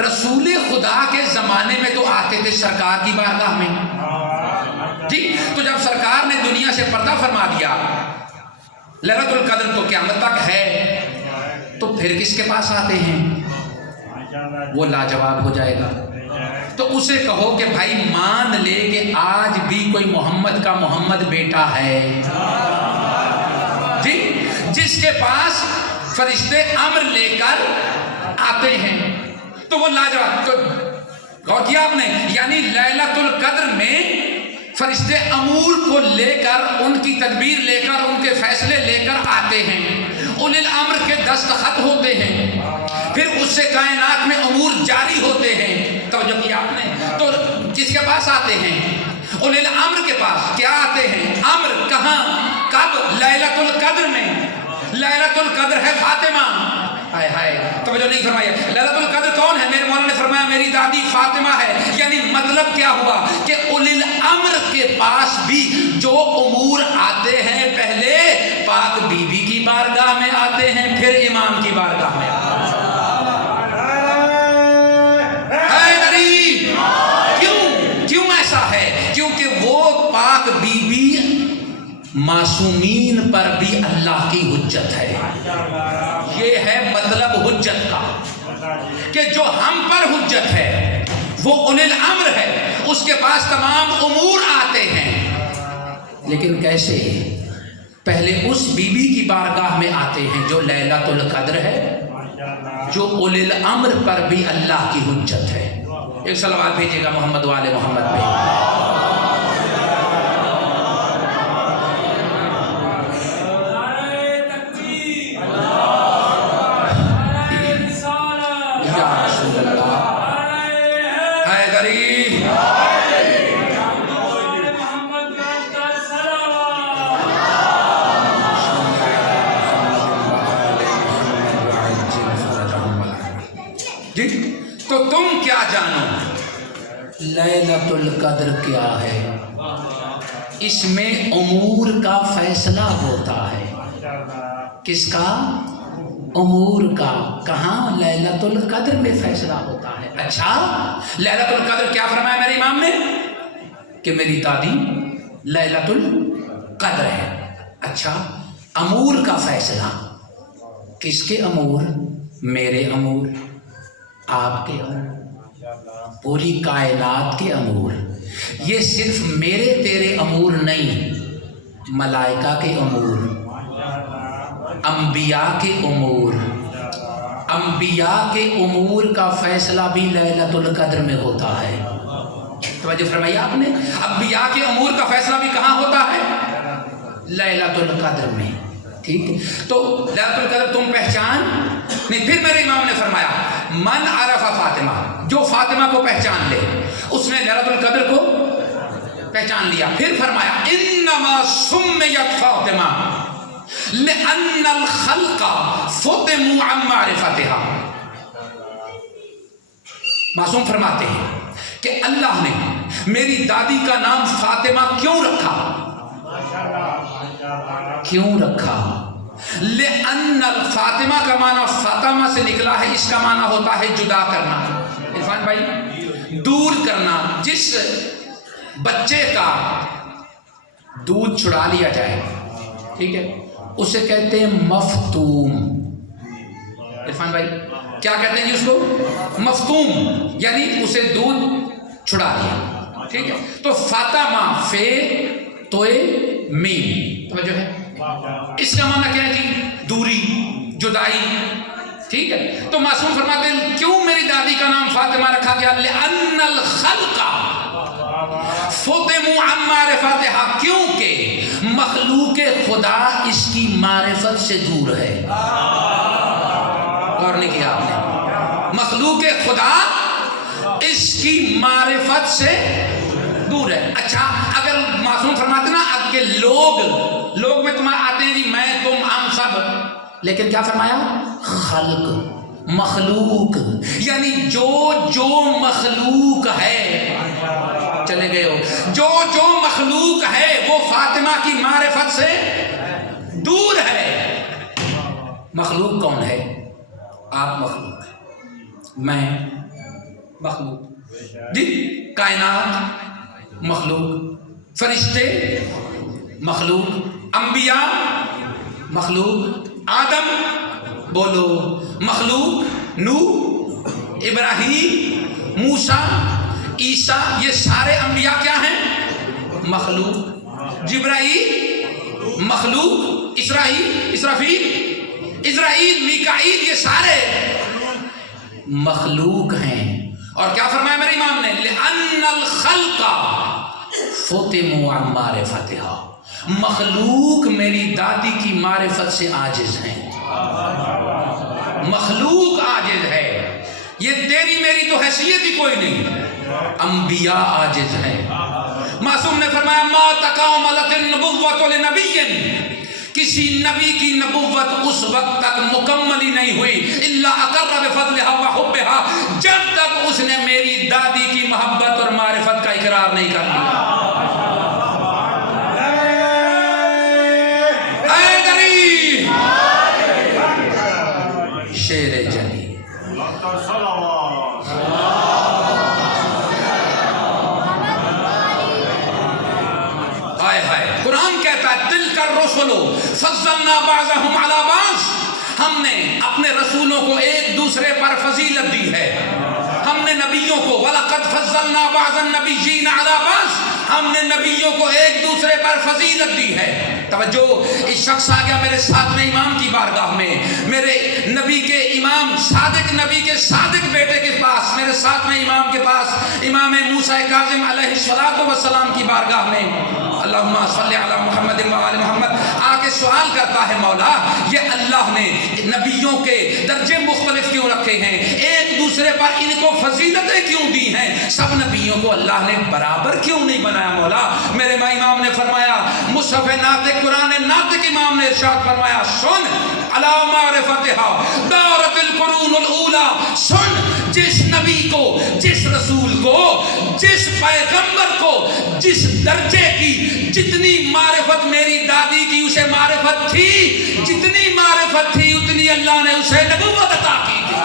رسول خدا کے زمانے میں تو آتے تھے سرکار کی بارگاہ میں، ٹھیک؟ تو جب سرکار نے دنیا سے پردہ فرما دیا، لیلۃ القدر تو قیامت تک ہے، تو پھر کس کے پاس آتے ہیں؟ وہ لاجواب ہو جائے گا۔ تو اسے کہو کہ بھائی مان لے کہ آج بھی کوئی محمد کا محمد بیٹا ہے، ٹھیک، جس کے پاس فرشتے امر لے کر آتے ہیں، تو وہ لاجواب۔ تو غور کیا آپ نے؟ یعنی لیلۃ القدر میں فرشتے امور کو لے کر، ان کی تدبیر لے کر، ان کے فیصلے لے کر آتے ہیں، اولی الامر کے دستخط ہوتے ہیں، پھر اس سے کائنات میں امور جاری ہوتے ہیں۔ توجہ کیا آپ نے؟ تو کس کے پاس آتے ہیں؟ اولی الامر کے پاس۔ کیا آتے ہیں؟ امر کہاں، کب؟ لیلۃ القدر میں۔ لیلۃ القدر ہے فاطمہ۔ ہائے ہائے، توجہ نہیں فرمایا۔ لیلۃ القدر کون ہے؟ میرے مولانا نے فرمایا میری دادی فاطمہ ہے۔ یعنی مطلب کیا ہوا کہ اولی الامر کے پاس بھی جو امور آتے ہیں، پہلے پاک بی بی کی بارگاہ میں آتے ہیں، پھر امام کی بارگاہ میں آتے ہیں۔ کیوں ایسا ہے؟ کیونکہ وہ پاک بی بی معصومین پر بھی اللہ کی حجت ہے۔ یہ ہے مطلب حجت کا، کہ جو ہم پر حجت ہے وہ اولی الامر ہے، اس کے پاس تمام امور آتے ہیں، لیکن کیسے؟ پہلے اس بی بی کی بارگاہ میں آتے ہیں جو لیلۃ القدر ہے، جو اولی الامر پر بھی اللہ کی حجت ہے۔ ایک صلوات بھیجیے گا محمد والے محمد پہ۔ تو تم کیا جانو لیلۃ القدر کیا ہے؟ اس میں امور کا فیصلہ ہوتا ہے۔ کس کا؟ امور کا۔ کہاں؟ لیلۃ القدر میں فیصلہ ہوتا ہے۔ اچھا، لیلۃ القدر کیا فرمایا میرے امام نے؟ کہ میری دادی لیلۃ القدر ہے۔ اچھا، امور کا فیصلہ کس کے امور؟ میرے امور، آپ کے امور، پوری کائنات کے امور۔ یہ صرف میرے تیرے امور نہیں، ملائکہ کے امور، انبیاء کے امور۔ انبیاء کے امور کا فیصلہ بھی لیلۃ القدر میں ہوتا ہے۔ توجہ فرمائی آپ نے؟ انبیاء کے امور کا فیصلہ بھی کہاں ہوتا ہے؟ لیلۃ القدر میں، ٹھیک ہے؟ تو لیلۃ القدر تم پہچان نہیں۔ پھر میرے امام نے فرمایا من عرف فاطمہ، جو فاطمہ کو پہچان لے، اس نے لیلۃ القدر کو پہچان لیا۔ پھر فرمایا انما سمیت فاطمہ لأن الخلق فطموا عن معرفتها۔ معصوم فرماتے ہیں کہ اللہ نے میری دادی کا نام فاطمہ کیوں رکھا؟ کیوں رکھا؟ لأن الفاطمہ کا معنی فاطمہ سے نکلا ہے، اس کا معنی ہوتا ہے جدا کرنا۔ عرفان بھائی، دور کرنا۔ جس بچے کا دودھ چھڑا لیا جائے، ٹھیک ہے، اسے کہتے ہیں مفتوم۔ عرفان بھائی کیا کہتے ہیں جی اس کو؟ مفتوم، یعنی اسے دودھ چھڑا دیا، ٹھیک ہے۔ تو فاطمہ فے توئے میم، توجہ ہے؟ اس کا معنی کیا ہے جی؟ دوری، جدائی، ٹھیک ہے۔ تو معصوم فرماتے ہیں کیوں میری دادی کا نام فاطمہ رکھا گیا؟ لأن الخلق فطموا عن معرفتها، کیونکہ مخلوق خدا اس کی معرفت سے دور ہے۔ غور نہیں کیا آپ نے؟ مخلوق خدا اس کی معرفت سے دور ہے۔ اچھا، اگر معصوم فرماتے نا کہ لوگ میں تمہیں آتے ہیں جی، میں تم ہم سب، لیکن کیا فرمایا؟ خلق، مخلوق، یعنی جو مخلوق ہے، چلے گئے ہو، جو مخلوق ہے وہ فاطمہ کی معرفت سے دور ہے۔ مخلوق کون ہے؟ آپ مخلوق، میں مخلوق جی، کائنات مخلوق، فرشتے مخلوق، انبیاء مخلوق، آدم بولو مخلوق، نوح، ابراہیم، موسیٰ، عیسیٰ، یہ سارے انبیاء کیا ہیں؟ مخلوق۔ جبرائیل مخلوق، اسرافیل، میکائیل، یہ سارے مخلوق ہیں۔ اور کیا فرمایا میرے امام نے؟ لِأَنَّ الْخَلْقَ فُتِمُوا عَنْ مَعْرِفَتِهَا، مخلوق میری دادی کی معرفت سے عاجز ہیں، مخلوق عاجز ہے، یہ تیری میری تو حیثیت ہی کوئی نہیں، انبیاء عاجز ہیں۔ معصوم نے فرمایا ما تکاملت النبوۃ لنبی، کسی نبی کی نبوت اس وقت تک مکمل ہی نہیں ہوئی الا اقر بفضلها وحبها، جب تک اس نے میری دادی کی محبت اور معرفت کا اقرار نہیں کر لیا۔ حیدری شیر جلی، قرآن کہتا ہے تلک الرسل فضلنا بعضهم علی بعض، ہم نے اپنے رسولوں کو ایک دوسرے پر فضیلت دی ہے، ہم نے نبیوں کو وَلَقَدْ فَضَّلْنَا بَعْضَ النَّبِيِّينَ عَلَى بَعْضٍ، ہم نے نبیوں کو ایک دوسرے پر فضیلت دی ہے۔ توجہ، ایک شخص آ گیا میرے ساتویں امام کی بارگاہ میں، میرے نبی کے امام صادق نبی کے صادق بیٹے کے پاس، میرے ساتویں امام کے پاس، امام موسیٰ کاظم علیہ السلام کی بارگاہ میں، اللہم صلی علی محمد وآل محمد، آ کے سوال کرتا ہے مولا یہ اللہ نے نبیوں کے درجے مختلف کیوں رکھے ہیں، ایک دوسرے پر ان کو فضیلتیں کیوں دی ہیں، سب نبیوں کو اللہ نے برابر کیوں نہیں بنایا مولا؟ میرے امام نے فرمایا، مصحف ناطق قرآن ناطق امام نے ارشاد فرمایا سن علی معرفتها دارت القرون الاولی، سن جس نبی کو، جس رسول کو، جس پیغمبر کو جس درجے کی جتنی معرفت میری دادی کی اسے معرفت تھی، جتنی معرفت تھی اتنی اللہ نے اسے نبوت عطا کی تھی۔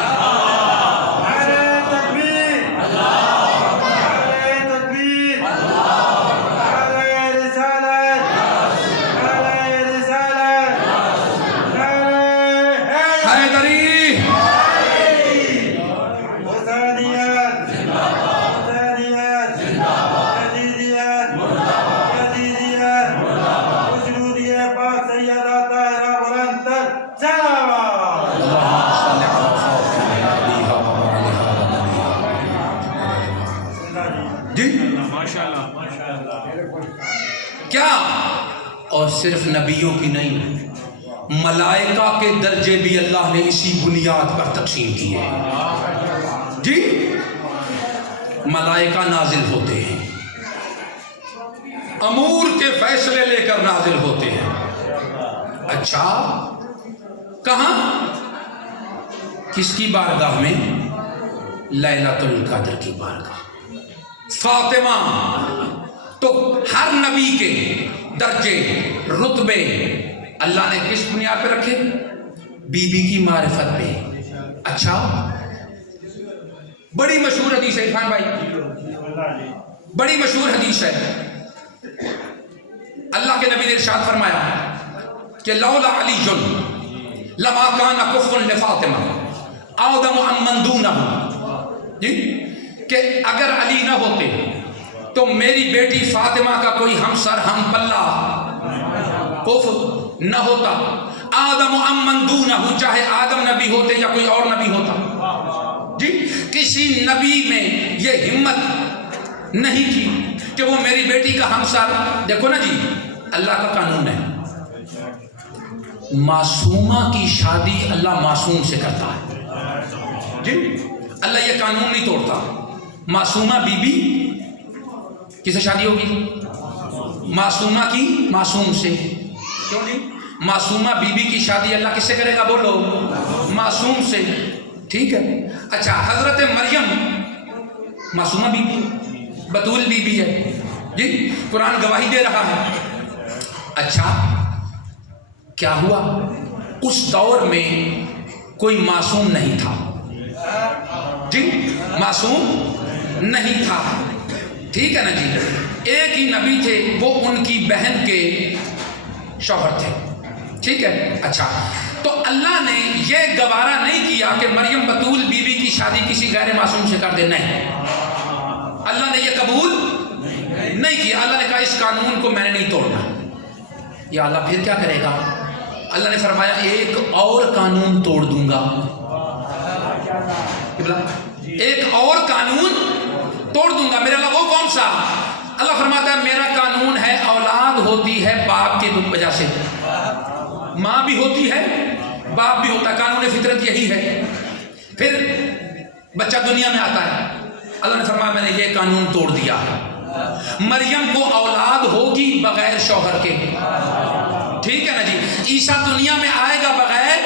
کیا؟ اور صرف نبیوں کی نہیں، ملائکہ کے درجے بھی اللہ نے اسی بنیاد پر تقسیم کیے ہیں جی۔ ملائکہ نازل ہوتے ہیں، امور کے فیصلے لے کر نازل ہوتے ہیں۔ اچھا، کہاں؟ کس کی بارگاہ میں؟ لیلۃ القدر کی بارگاہ۔ فاطمہ تو ہر نبی کے درجے رتبے اللہ نے کس بنیاد پہ رکھے؟ بی بی کی معرفت پہ۔ اچھا، بڑی مشہور حدیث ہے عرفان بھائی، بڑی مشہور حدیث ہے، اللہ کے نبی نے ارشاد فرمایا کہ لولا علی لما کان کفر لفاطمہ آدم امن دونہ، جی کہ اگر علی نہ ہوتے تو میری بیٹی فاطمہ کا کوئی ہمسر ہم پلہ کفر نہ ہوتا، آدم امن دونہ، چاہے آدم نبی ہوتے یا کوئی اور نبی ہوتا جی۔ کسی نبی میں یہ ہمت نہیں تھی کہ وہ میری بیٹی کا ہمسر، دیکھو نا جی، اللہ کا قانون ہے، معصومہ کی شادی اللہ معصوم سے کرتا ہے جی، اللہ یہ قانون نہیں توڑتا۔ معصومہ بی بی کس سے شادی ہوگی؟ معصومہ کی معصوم سے، کیوں نہیں؟ معصومہ بی بی کی شادی اللہ کس سے کرے گا؟ بولو، معصوم سے، ٹھیک ہے۔ اچھا، حضرت مریم معصومہ بی بی، بتول بی بی ہے جی، قرآن گواہی دے رہا ہے۔ اچھا، کیا ہوا؟ اس دور میں کوئی معصوم نہیں تھا جی معصوم نہیں تھا، ٹھیک ہے نا جی، ایک ہی نبی تھے، وہ ان کی بہن کے شوہر تھے، ٹھیک ہے۔ اچھا، تو اللہ نے یہ گوارا نہیں کیا کہ مریم بطول بی بی کی شادی کسی غیر معصوم سے کر دے، نہیں، اللہ نے یہ قبول نہیں کیا۔ اللہ نے کہا اس قانون کو میں نے نہیں توڑنا۔ یا اللہ پھر کیا کرے گا؟ اللہ نے فرمایا ایک اور قانون توڑ دوں گا، ایک اور قانون توڑ دوں گا۔ میرا اللہ وہ کون سا؟ اللہ فرماتا ہے میرا قانون ہے اولاد ہوتی ہے باپ کی وجہ سے، ماں بھی ہوتی ہے باپ بھی ہوتا ہے، قانون فطرت یہی ہے۔ پھر بچہ دنیا میں آتا ہے، اللہ نے فرمایا میں نے یہ قانون توڑ دیا، مریم کو اولاد ہوگی بغیر شوہر کے، ٹھیک ہے نا جی، عیسیٰ دنیا میں آئے گا بغیر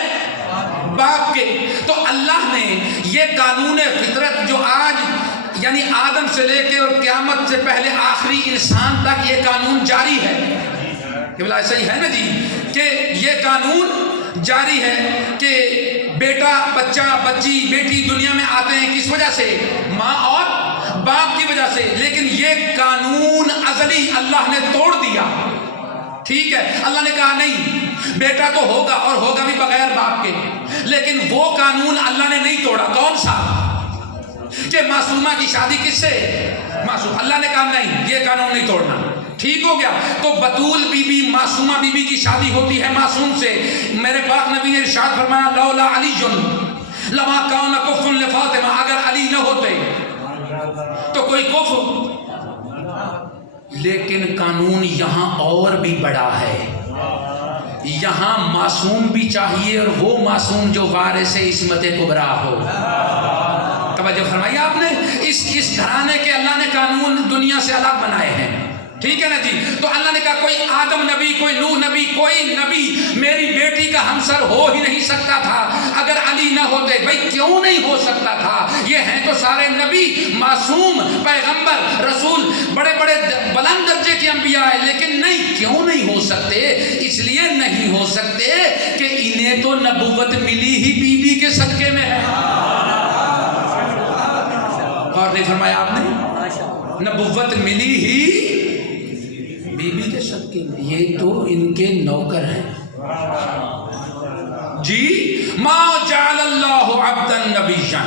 باپ کے۔ تو اللہ نے یہ قانون فطرت جو آج یعنی آدم سے لے کے اور قیامت سے پہلے آخری انسان تک یہ قانون جاری ہے، کہ بلا ایسا ہی ہے نا جی، کہ یہ قانون جاری ہے کہ بیٹا بچہ بچی بیٹی دنیا میں آتے ہیں کس وجہ سے؟ ماں اور باپ کی وجہ سے، لیکن یہ قانون ازلی اللہ نے توڑ دیا، ٹھیک ہے۔ اللہ نے کہا نہیں، بیٹا تو ہوگا اور ہوگا بھی بغیر باپ کے، لیکن وہ قانون اللہ نے نہیں توڑا۔ کون سا؟ کہ معصومہ کی شادی کس سے؟ معصوم۔ اللہ نے کہا نہیں، یہ قانون نہیں توڑنا، ٹھیک ہو گیا۔ تو بطول بی بی معصومہ بی بی کی شادی ہوتی ہے معصوم سے۔ میرے پاک نبی نے ارشاد فرمایا لولا علی لما کان کفر لفاطمہ، اگر علی نہ ہوتے تو کوئی کفر۔ لیکن قانون یہاں اور بھی بڑا ہے، یہاں معصوم بھی چاہیے اور وہ معصوم جو وارث عصمت کبریٰ ہو۔ توجہ فرمائی آپ نے، اس گھرانے کے اللہ نے قانون دنیا سے الگ بنائے ہیں، ٹھیک ہے نا جی۔ تو اللہ نے کہا کوئی آدم نبی، کوئی نوح نبی، کوئی نبی میری بیٹی کا ہمسر ہو ہی نہیں سکتا تھا اگر علی نہ ہوتے۔ بھائی کیوں نہیں ہو سکتا تھا؟ یہ ہیں تو سارے نبی، معصوم، پیغمبر، رسول، بڑے بڑے بلند درجے کے انبیاء ہیں، لیکن نہیں، کیوں نہیں ہو سکتے؟ اس لیے نہیں ہو سکتے کہ انہیں تو نبوت ملی ہی بی بی کے صدقے میں ہے۔ اور نہیں فرمایا آپ نے؟ نبوت ملی ہی بی بی کے صدقے میں، یہ تو ان کے نوکر ہیں جی۔ ما جعل اللہ عبدا نبیا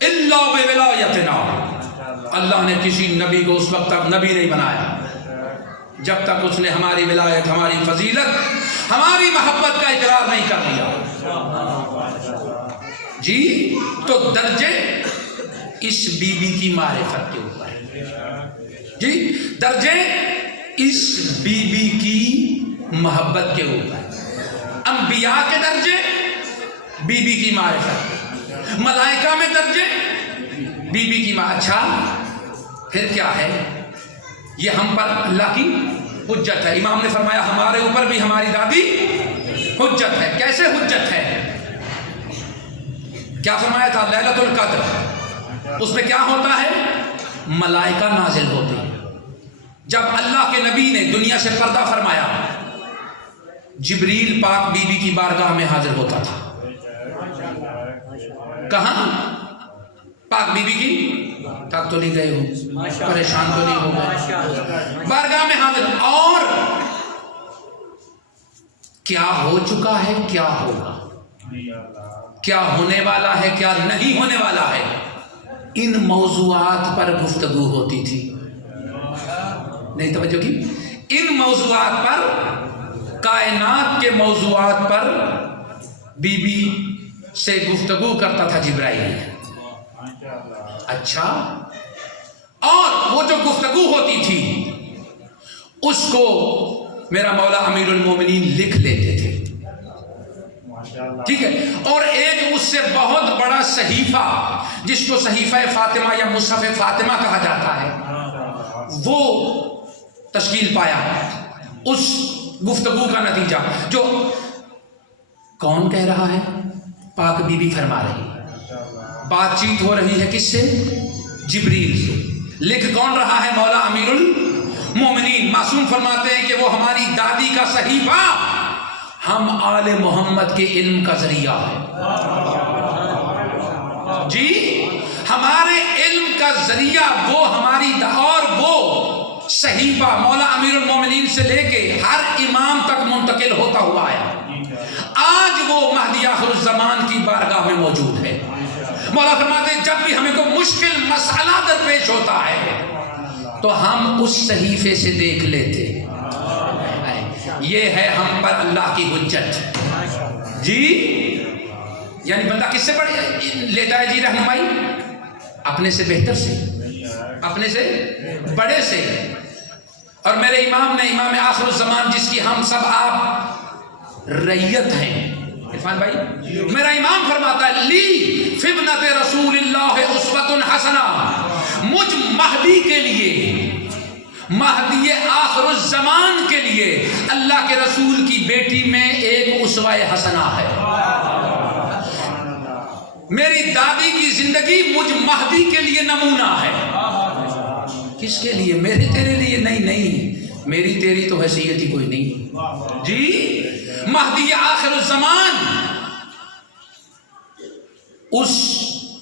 الا بولایتنا، اللہ نے کسی نبی کو اس وقت تک نبی نہیں بنایا جب تک اس نے ہماری ولایت، ہماری فضیلت، ہماری محبت کا اقرار نہیں کر لیا جی۔ تو درجے اس بی بی کی معرفت کے اوپر جی، درجے اس بی بی کی محبت کے اوپر، انبیاء کے درجے بی بی کی معرفت، ملائکہ میں درجے بی بی کی معرفت۔ اچھا پھر کیا ہے؟ یہ ہم پر اللہ کی حجت ہے۔ امام نے فرمایا ہمارے اوپر بھی ہماری دادی حجت ہے۔ کیسے حجت ہے؟ کیا فرمایا تھا؟ لیلۃ القدر، اس میں کیا ہوتا ہے؟ ملائکہ نازل ہوتے ہیں۔ جب اللہ کے نبی نے دنیا سے پردہ فرمایا، جبریل پاک بی بی کی بارگاہ میں حاضر ہوتا تھا۔ کہاں؟ پاک بی بی کی، تھک تو نہیں گئے ہو، پریشان تو نہیں ہو گئے، بارگاہ میں حاضر۔ اور کیا ہو چکا ہے، کیا ہوگا، کیا ہونے والا ہے، کیا نہیں ہونے والا ہے، ان موضوعات پر گفتگو ہوتی تھی۔ نہیں توجہ کی؟ ان موضوعات پر، کائنات کے موضوعات پر بی بی سے گفتگو کرتا تھا جبرائیل۔ اچھا، اور وہ جو گفتگو ہوتی تھی اس کو میرا مولا امیر المومنین لکھ لیتے تھے، ٹھیک ہے۔ اور ایک اس سے بہت بڑا صحیفہ جس کو صحیفہ فاطمہ یا مصحف فاطمہ کہا جاتا ہے، وہ تشکیل پایا اس گفتگو کا نتیجہ۔ جو کون کہہ رہا ہے؟ پاک بی بی فرما رہی ہے، بات چیت ہو رہی ہے کس سے؟ جبریل سے۔ لکھ کون رہا ہے؟ مولا امیر المومنین۔ معصوم فرماتے ہیں کہ وہ ہماری دادی کا صحیفہ ہم آل محمد کے علم کا ذریعہ ہے جی۔ ہمارے علم کا ذریعہ وہ ہماری اور وہ صحیفہ مولا امیر المومنین سے لے کے ہر امام تک منتقل ہوتا ہوا آیا، آج وہ مہدی آخر الزمان کی بارگاہ میں موجود ہے۔ مولا فرماتے ہیں جب بھی ہمیں کوئی مشکل مسئلہ درپیش ہوتا ہے تو ہم اس صحیفے سے دیکھ لیتے، یہ ہے ہم پر اللہ کی حجت۔ جی یعنی بندہ کس سے لیتا ہے جی رہنمائی؟ اپنے سے بہتر سے، اپنے سے بڑے سے۔ اور میرے امام نے، امام آخر الزمان جس کی ہم سب آپ رعیت ہیں، عرفان بھائی، میرا امام فرماتا ہے لی فی ابنت رسول اللہ اسوۃ حسنہ، مجھ مہدی کے لیے، مہدی آخر الزمان کے لیے اللہ کے رسول کی بیٹی میں ایک اسوہ حسنہ ہے۔ میری دادی کی زندگی مجھ مہدی کے لیے نمونہ ہے۔ کس کے لیے؟ میرے تیرے لیے نہیں، نہیں میری تیری تو حیثیت ہی کوئی نہیں جی۔ مہدی آخر الزمان اس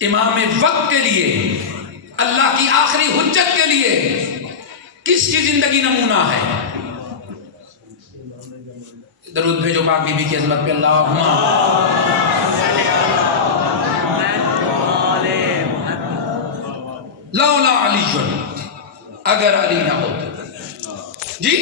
امام وقت کے لیے، اللہ کی آخری حجت کے لیے کس کی زندگی نمونہ ہے؟ درود بھیجو پاک بی بی کی عظمت پہ، اللہم لولا علی، اگر علی نہ ہوتے جی